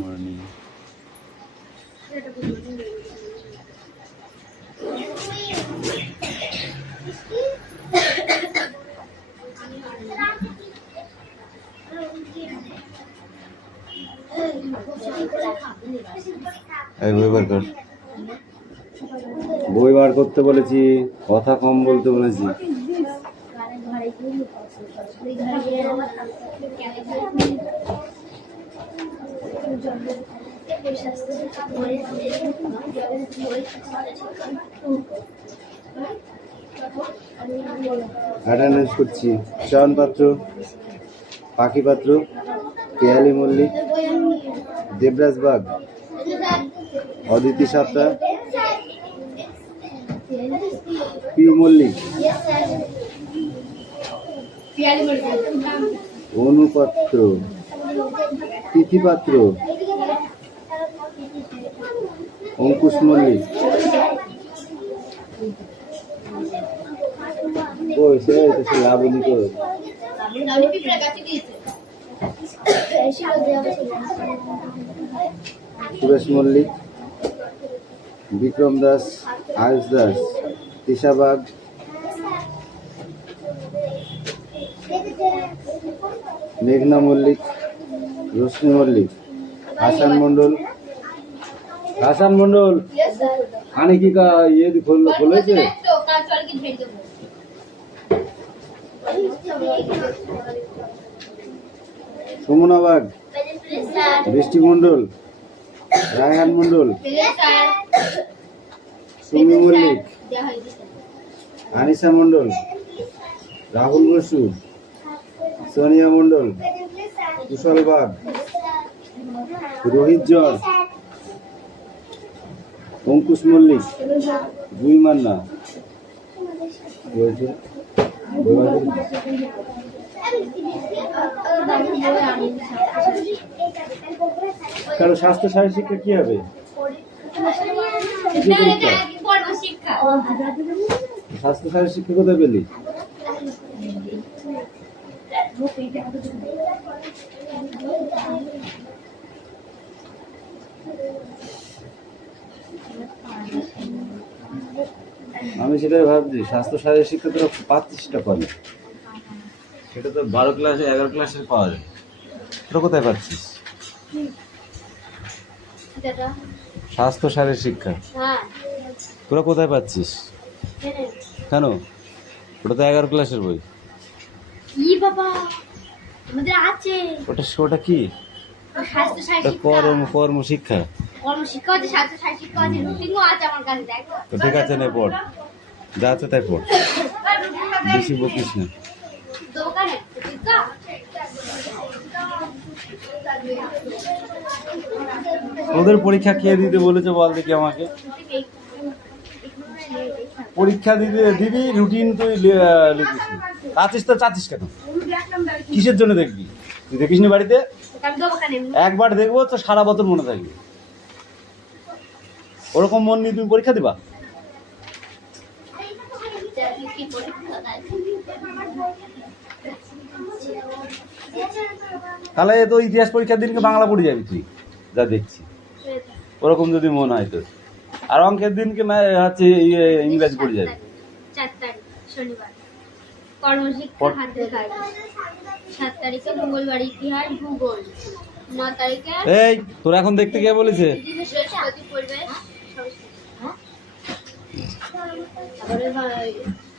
Morning. বই বার করতে বলেছি, কথা কম বলতে বলেছি। অ্যাটেন্ডেন্স করছি। চয়ন পাত্র, পাখি পাত্র, পেয়ালি মল্লিক, দেবরাজ বাগ, অদিতি সাত্রা, পিউ মল্লিক, অনুপাত্র, তিথিপাত্র, অঙ্কুশ মল্লিক। লাবণী তো সুরেশ মল্লিক, বিক্রম দাস, আয়ুষ দাস, তিশা বাগ, মেঘনা মল্লিক, রশ্মি মল্লিক, হাসান মন্ডল। হাসান মন্ডল আনে কি ইয়ে খুলেছে? সুমনা বাগ, বৃষ্টি মন্ডল, রায়হান মন্ডল, সুমি মল্লিক, আনিসা মন্ডল, রাহুল বসু, সোনিয়া মন্ডল, কুশল বাগ, রোহিত জল, অঙ্কুশ মল্লিক, জুই মান্না। কারো স্বাস্থ্য শারীরিক শিক্ষা কি হবে? স্বাস্থ্য শারীরিক শিক্ষা কোথায় পেলি? আমি সেটাই ভাবছি, স্বাস্থ্য শারীরিক শিক্ষা তোরা পাচ্ছিস সেটা পাবি, সেটা তো 12 ক্লাসে 11 ক্লাসে পাওয়া যায়। তোরা কোথায় পাচ্ছিস স্বাস্থ্য শারীরিক শিক্ষা? তোরা কোথায় পাচ্ছিস? কেন? ওটা তো 11 ক্লাসের বই। ওটা কি? কর্ম শিক্ষা। তো ঠিক আছে, নে পড়, যা আছে তাই পড়, বেশি বকিস না। ওদের পরীক্ষা কে দিতে বলেছে বল দেখি আমাকে? পরীক্ষা দিবি, রুটিন তুই লিখিস না। চাচ্ছিস তো চাচ্ছিস কেন? কিসের জন্য দেখবি? তুই দেখিস নি বাড়িতে? একবার দেখবো তো সারা বছর মনে থাকবে। ওরকম মন নিয়ে তুমি পরীক্ষা দিবা? তাহলে তো ইতিহাস পরীক্ষার দিনকে বাংলা পড়ে যাবি তুই, যা দেখছি। ওরকম যদি মন হয় তোর, আর অঙ্কের দিনকে হচ্ছে ইংরেজি পড়ে যাবে। 4 তারিখ শনিবার কর্মশিক্ষা, 7 তারিখে মঙ্গলবার ইতিহাস ভূগোল, 9 তারিখে এই তোর এখন দেখতে কে বলেছে?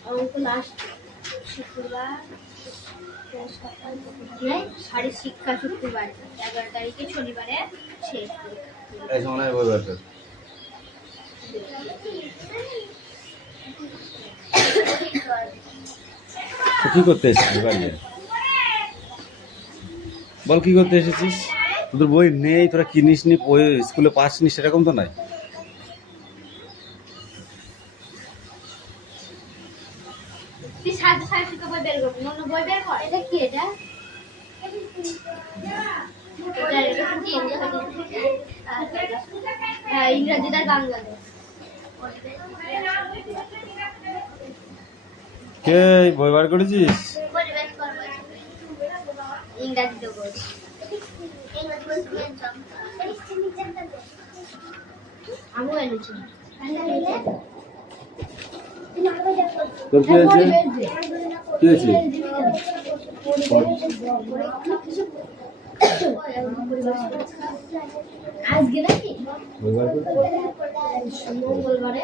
অঙ্ক লাস্ট শুক্রবার, শারীরিক শিক্ষা শুক্রবার, 11 তারিখে শনিবারে শেষ। এই সময় বই বার কর। কি করতে এসেছিস বাড়ি? বল কি করতে এসেছিস? তোদের বই নেই, তোরা কিনিস নি, স্কুলে পাসনি, সেরকম তো নাই। ইংরেজিটা বাংলা কে বই বার করেছিস? ইংরেজিতে আমিও এনেছি। তোর কি হয়েছে? কি হয়েছে? আজকে নাকি মঙ্গলবারে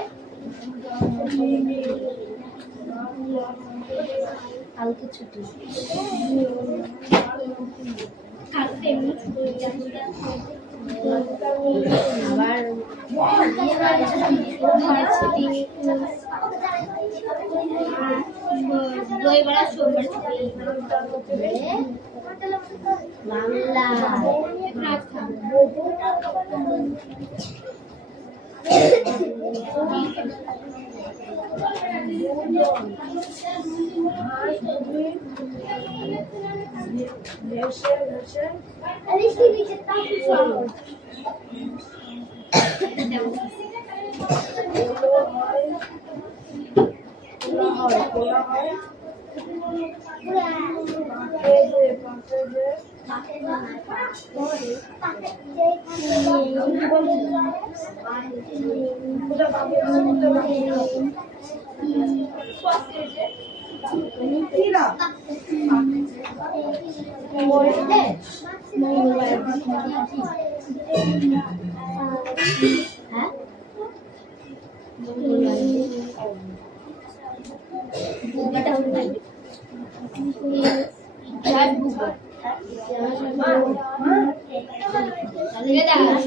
কালকে ছুটি, কালকে এমনি ছুটি আবার রবিবার সোমবার ছুটি বাংলা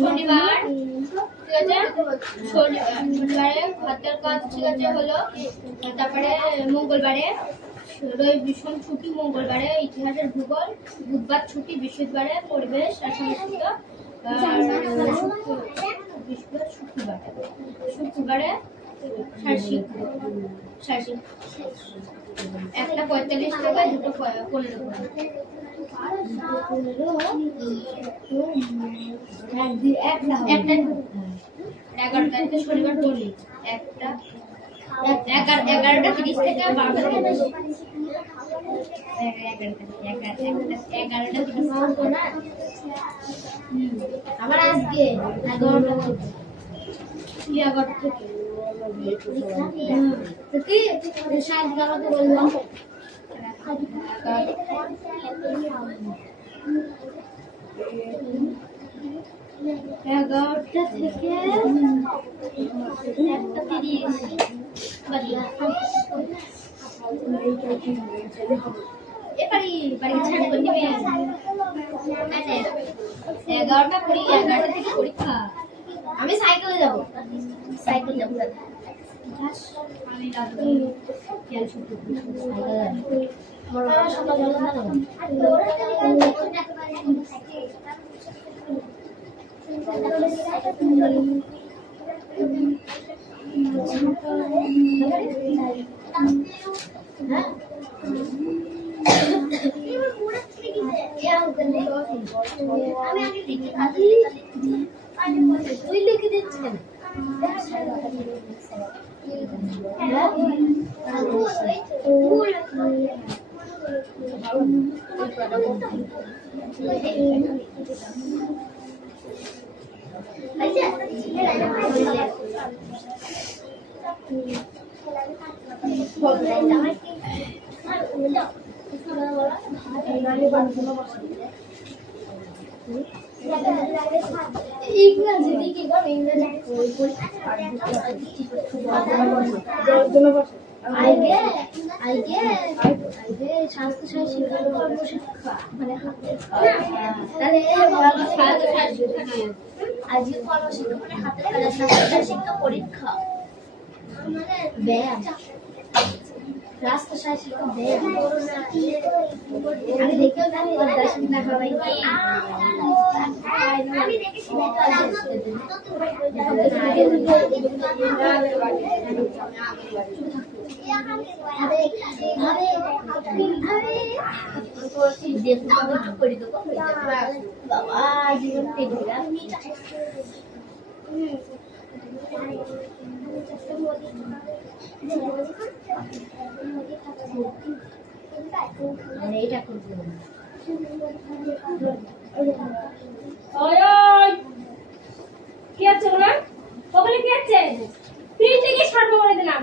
শনিবার ঠিক আছে, শনিবারে হাতের কাজ ঠিক আছে হলো, তারপরে মঙ্গলবারে সোম ছুটি, মঙ্গলবারে ইতিহাসের ভূগোল, বুধবার ছুটি, বৃহস্পতিবারে পরিবেশ আর সংস্কৃত, শুক্রবারে একটা 45 টাকা, দুটো 15 একটা 11 তারিখে শনিবার দোলি, একটা 11টা 30 থেকে 12টা 30, 11টা 30 আবার আজকে 11টা থেকে সাত গালাতে বলবো 11টা থেকে 1:30 বাড়ি ছাড় করে নিবে 11টা 20, 11টা থেকে পরীক্ষা। আমি সাইকেলে যাবো আমি রাখবো খেয়াল ছুটি তুই লিখে দিচ্ছেন ইংরেজি দিকে আগে স্বাস্থ্যসাথী শিক্ষা কর্মশিক্ষা মানে তাহলে আজকে কর্মশিক্ষা মানে হাতের কাজের স্বাস্থ্যসাথী শিক্ষা পরীক্ষা ব্যায়াম স্বাস্থ্যসাথী শিক্ষা ব্যায়াম আমি দেখেও জানি না সবাই আমি দেখেছি বাবা জীবন এইটা করবো কি আছে ওগুলো? ওগুলো কি আছে? প্রিন্ট থেকে সার্ভ করে দিলাম।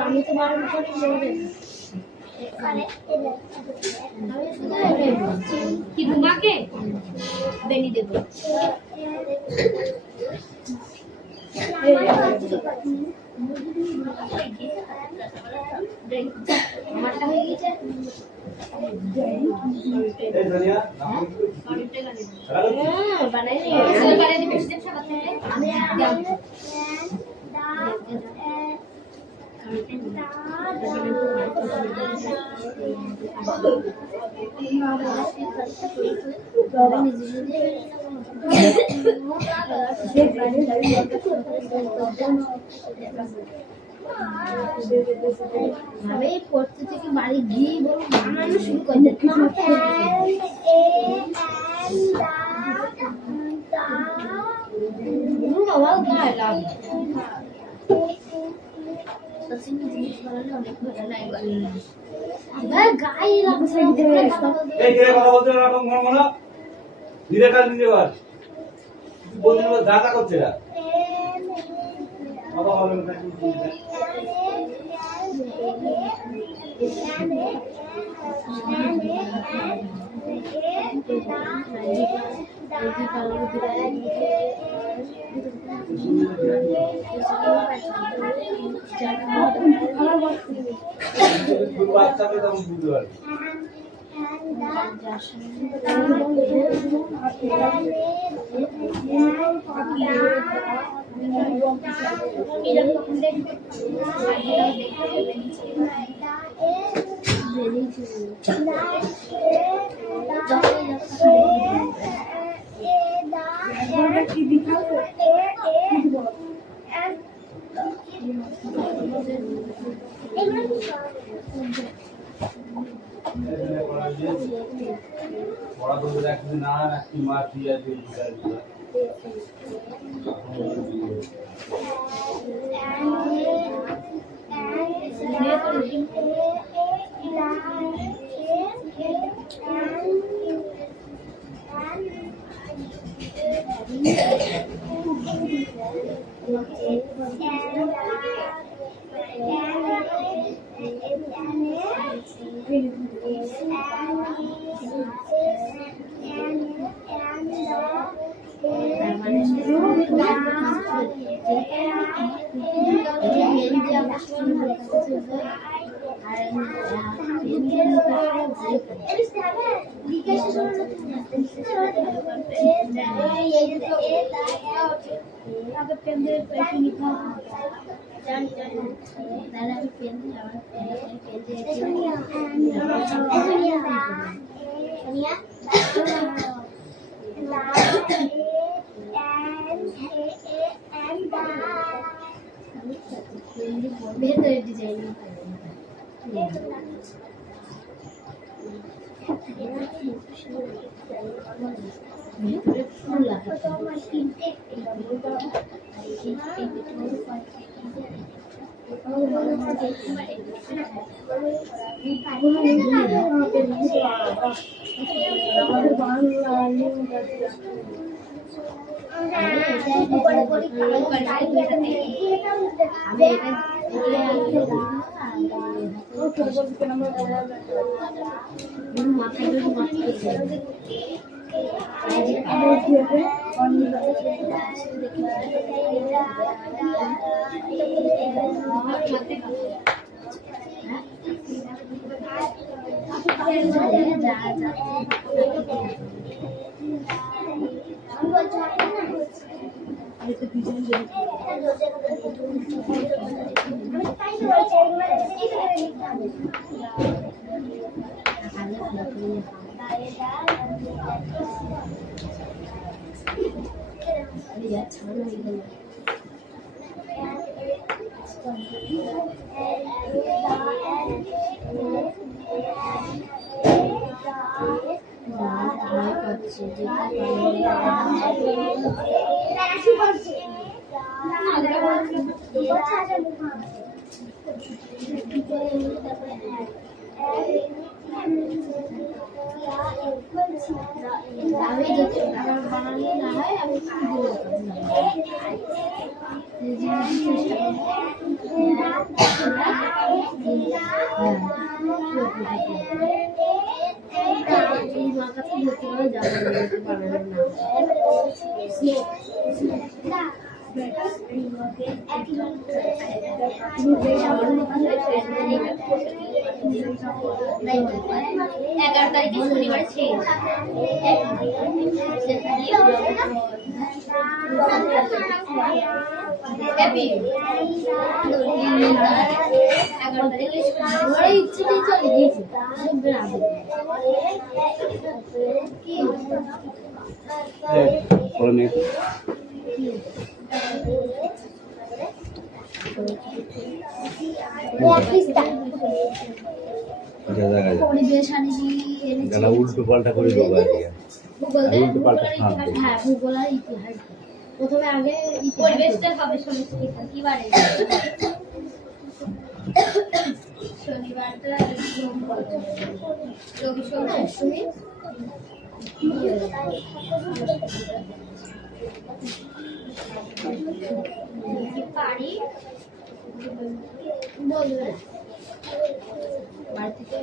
আমি তো বারণ করি কি তোমাকে বেনি দেবো আমারটা হয়ে গেছে বানাই দিবি আমি পড়তে থেকে বাড়ি গিয়ে বানানো শুরু করে বাবা গায়ে লাগে গায়ে লাগছে কথা বলতে ধীরে কাল নিজে বলতে দাদা করছে বাবা বলেন বাচ্চাকে তখন বুঝতে পারবে পড়াশোনা দেখছি না একটি মাছ দিয়ে আছে বেহतर डिजाइन फूल लगा এগারো তারিখে শনিবার শেষ। পরিবেশ উল্টো পাল্টা করে দেবো আর কি। উল্টো পাল্টা হ্যাঁ ভূগোল আর ইতিহাস প্রথমে আগে পরিবেশটা হবে সংস্কৃত কি বারে শনিবারটা রবি সোমবার পারি বলবে বাড়ি থেকে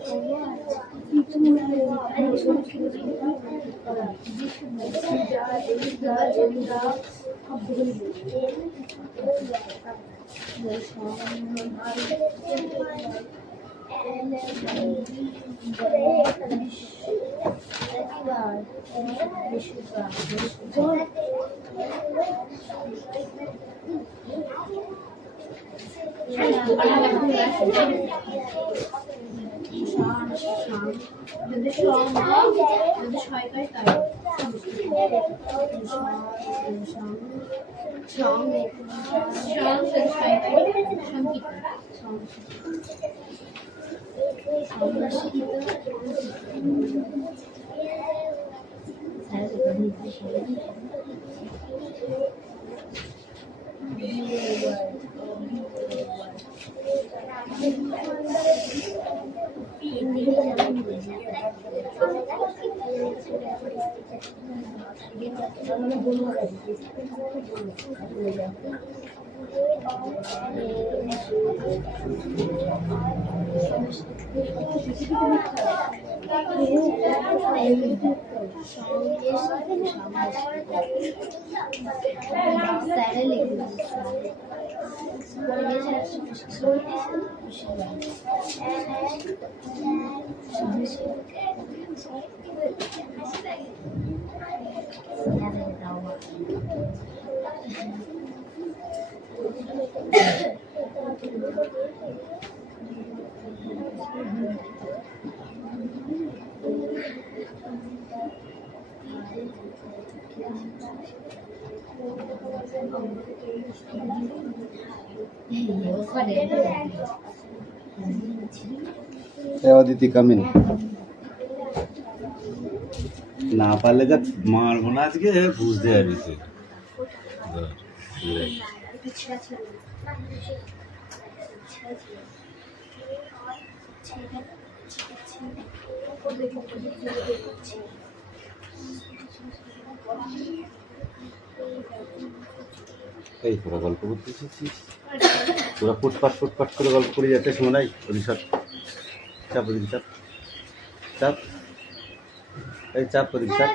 করবো অদিতি কামিন না পারলে যা মারবো না আজকে বুঝতে পারবি তুই। এই তোরা গল্প করতে এসেছিস, তোরা ফুটপাট ফুটপাট করে গল্প করে যেতে সময় নাই। ওদিক সব চাপ, ওদিক চাপ চাপ, এই চাপ, ওদিক চাপ।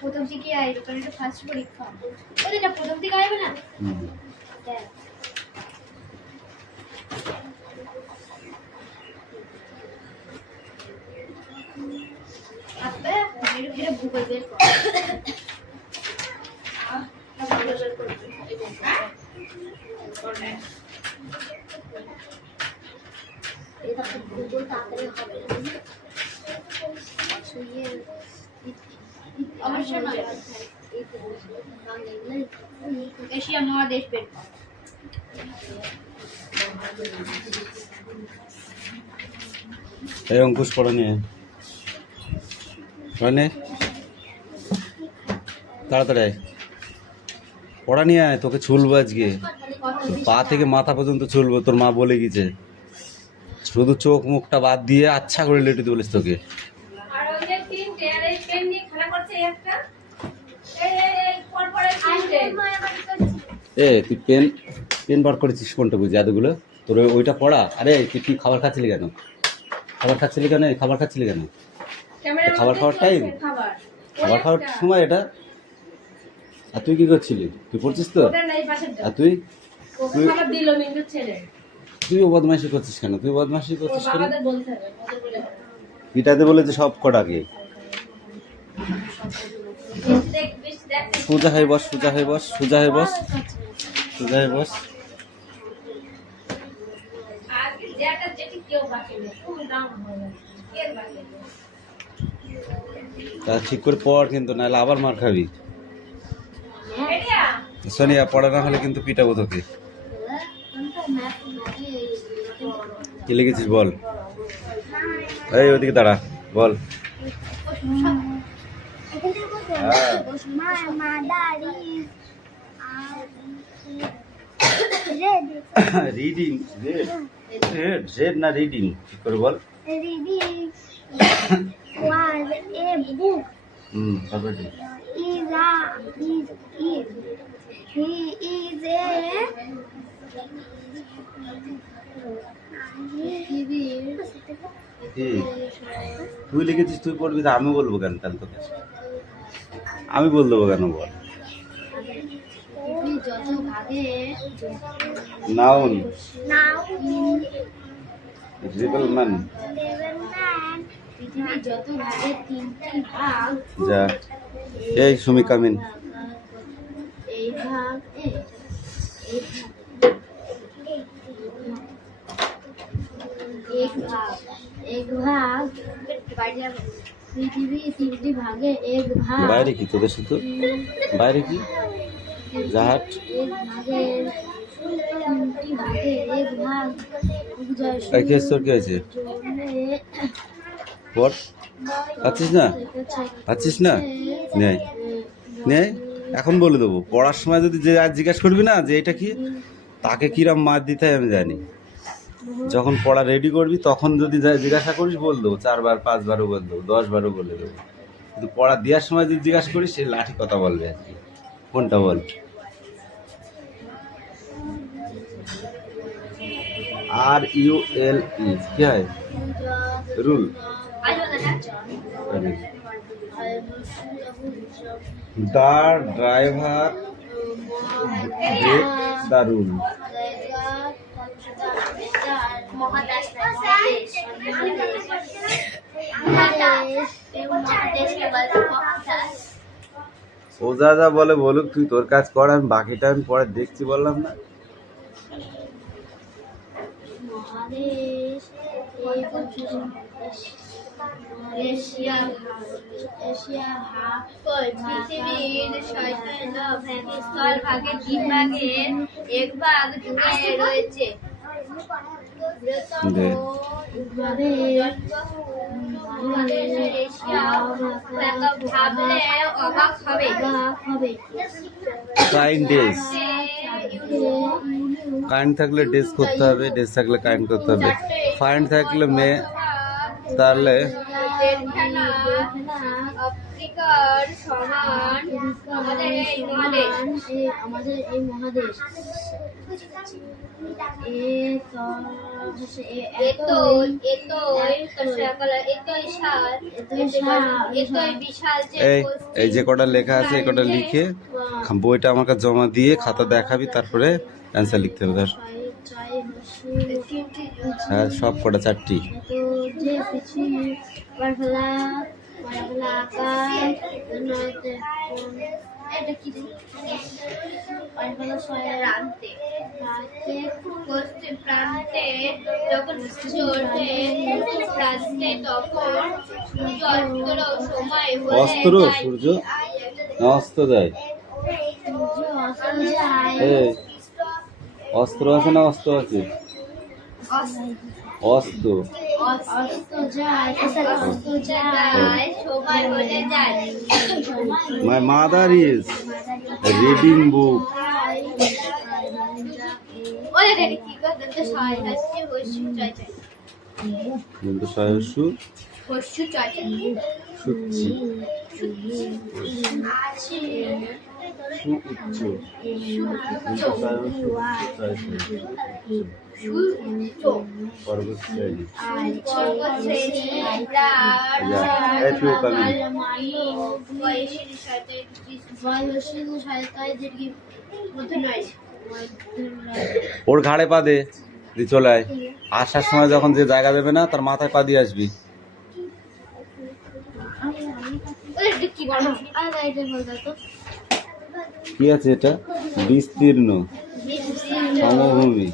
প্রথম থেকে আইবে কারণ এটা ফার্স্ট পরীক্ষা। এটা প্রথম থেকে আইবে না। দেখ আপে এটা ভূগোল বের কর। ভূগোল বের কর। এটা ভূগোল তাড়াতাড়ি হবে না। অবশ্যই নয়। এশিয়া মহাদেশ বের কর। এই অঙ্কুশ পড়া নিয়ে তাড়াতাড়ি পড়া নিয়ে আয়, তোকে ছুলবো আজকে, পা থেকে মাথা পর্যন্ত ছুলবো। তোর মা বলে গেছে শুধু চোখ মুখটা বাদ দিয়ে আচ্ছা করে লেটে দিয়ে বলিস তোকে। তুই পেন পেন বার করেছিস কোনটা বুঝি এতগুলো? তোর ওইটা পড়া। আরে তুই খাবার খাচ্ছিলি কেন? খাবার খাচ্ছিলি কেন? খাবার খাচ্ছিলি কেন? খাবার খাওয়ার টাইম, খাবার খাওয়ার সময় এটা। আর তুই কি করছিলি? তুই পড়ছিস তো? আর তুইও বদমাইশি করছিস কেন? তুই বদমাইশি করছিস কেন? পিটাতে বলেছে সব কটাকে। সোজা হয়ে বস, সোজা হয়ে বস, সোজা হয়ে বস, সোজা হয়ে বস। তা ঠিক করে পড় কিন্তু, নাহলে আবার মার খাবি। সোনিয়া পড়া না হলে কিন্তু পিটাবো তোকে। কি লিখেছিস বল? এই ওদিকে দাঁড়া, বল। রিডিং, রেড রেড না রিডিং, ঠিক করে বল। Reading was a book. তারপরে He is a তুই লিখেছিস, তুই পড়বি, তো আমি বলবো কেন তাহলে তোকে? আমি বল দেবো কেন বল? Noun, rebel man. যা এই সুমি কামিন। পৃথিবী তিনটি ভাগে এক ভাগ। বাইরে কি তোদের শুধু বাইরে কি জাহাট? এক ভাগের তিনটি ভাগে এক ভাগ তোর কি হয়েছে? পড়, পাচ্ছিস না? পাচ্ছিস না? নেই নেই, এখন বলে দেবো। পড়ার সময় যদি যে আজ জিজ্ঞাসা করবি না যে এটা কি, তাকে কিরম মার দিতে হয় আমি জানি। যখন পড়া রেডি করবি তখন যদি জিজ্ঞাসা করিস বল দেবো, 4 বার 5 বারও বলে দেবো, 10 বারও বলে দেবো। কিন্তু পড়া দেওয়ার সময় যদি জিজ্ঞাসা করিস সে লাঠি কথা বলবে আর কি। কোনটা বল? RULE কি হয়? Rule. The driver break the rule. ও যা যা বলে বলুক, তুই তোর কাজ কর, আমি বাকিটা আমি পরে দেখছি বললাম না? এশিয়া ভাগ পৃথিবীর 6 স্থল ভাগে 3 ভাগের 1 ভাগ জুড়ে রয়েছে। দে। এশিয়া ভাবলে অবাক হবে। কাইন্ড ডেজ, কাইন্ড থাকলে ডেজ করতে হবে, ডেজ থাকলে কাইন্ড করতে হবে। ফাইন্ড থাকলে মে, তাহলে আফ্রিকার সমান আমাদের এই মহাদেশ। এই যে কটা লেখা আছে এই কটা লিখে বইটা আমাকে জমা দিয়ে খাতা দেখাবি, তারপরে অ্যান্সার লিখতে হবে। ধর হ্যাঁ, সব কটা 4টি। প্রান্তে যখন সূর্য ওঠে প্রান্তে তখন সূর্য অস্তের সময় অস্ত্র, সূর্য না অস্ত যায়? এই অস্ত্র আছে না অস্ত আছে? অস্ত। My mother is reading book. কিন্তু সহসু সুচ্ছি সুউচ্চ পর্বতশ্রেণী। ওর ঘাড়ে পা দে, দিয়ে চলে আয়। আসার সময় যখন যে জায়গা দেবে না তার মাথায় পা দিয়ে আসবি। কি আছে এটা? বিস্তীর্ণ সমভূমি।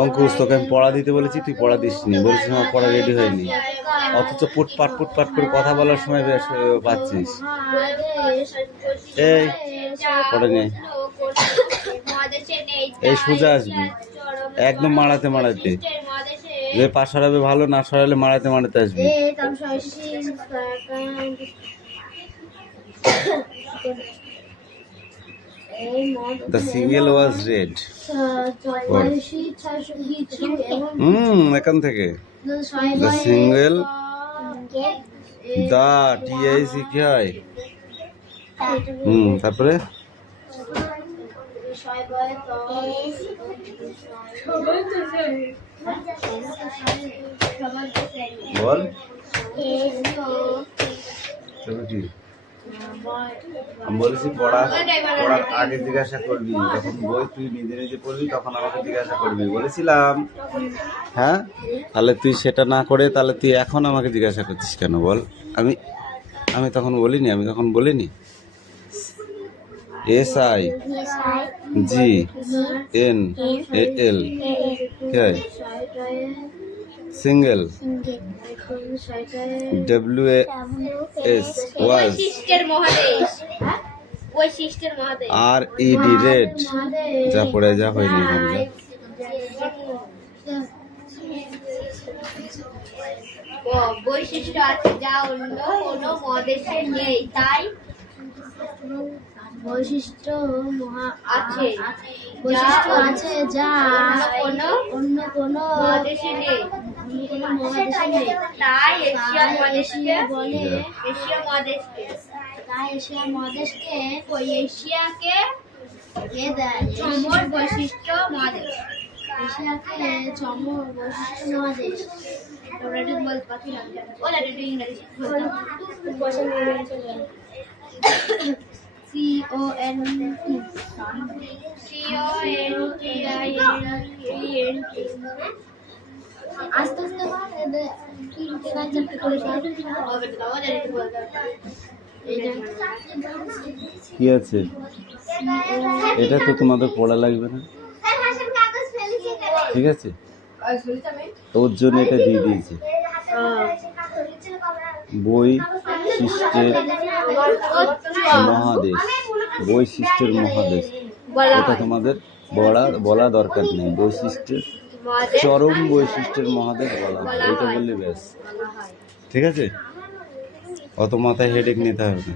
অঙ্কুশ, তোকে আমি পড়া দিতে বলেছি, তুই পড়া দিসনি। বলছিস আমার পড়া রেডি হয়নি, অথচ পুটপাট করে কথা বলার সময় বেশ পাচ্ছিস। এই পড়ে নে, এই সোজা আসবি, একদম মারাতে মারাতে। যে পা সরাবে ভালো, না সরালে মারাতে মারাতে আসবি। The single was red. এখান থেকে the single, the TIC কি হয়? তারপরে বল আমি বলেছি পড়ার আগে জিজ্ঞাসা করবি, যখন বই তুই নিজে নিজে পড়বি তখন আমাকে জিজ্ঞাসা করবি, বলেছিলাম। হ্যাঁ, তাহলে তুই সেটা না করে তাহলে তুই এখন আমাকে জিজ্ঞাসা করছিস কেন বল? আমি তখন বলিনি। SIGNAL কি হয়? Single. WAS was. RED red. যা পড়ে যা হয়নি এখানে। বৈশিষ্ট্য আছে যা অন্য কোনো মহাদেশে নেই, তাই বৈশিষ্ট্য আছে যা অন্য কোনো মহাদেশে নেই, তাই এশিয়া মহাদেশকে বলে এশিয়া মহাদেশকে এশিয়াকে চমর বৈশিষ্ট্য মহাদেশ। এশিয়াকে চমর বৈশিষ্ট্য মহাদেশ। আস্তে আস্তে কি আছে? এটা তো তোমাদের পড়া লাগবে না, ঠিক আছে? ওর জন্য এটা দিয়ে দিয়েছে, বৈশিষ্ট্যের মহাদেশ। বৈশিষ্ট্যের মহাদেশ এটা তোমাদের বলা দরকার নেই। বৈশিষ্ট্যের চরম বৈশিষ্ট্যের মহাদেশ বলা হয়, এটা বললে ব্যাস, ঠিক আছে? অত মাথায় হেডেক নিতে হবে না।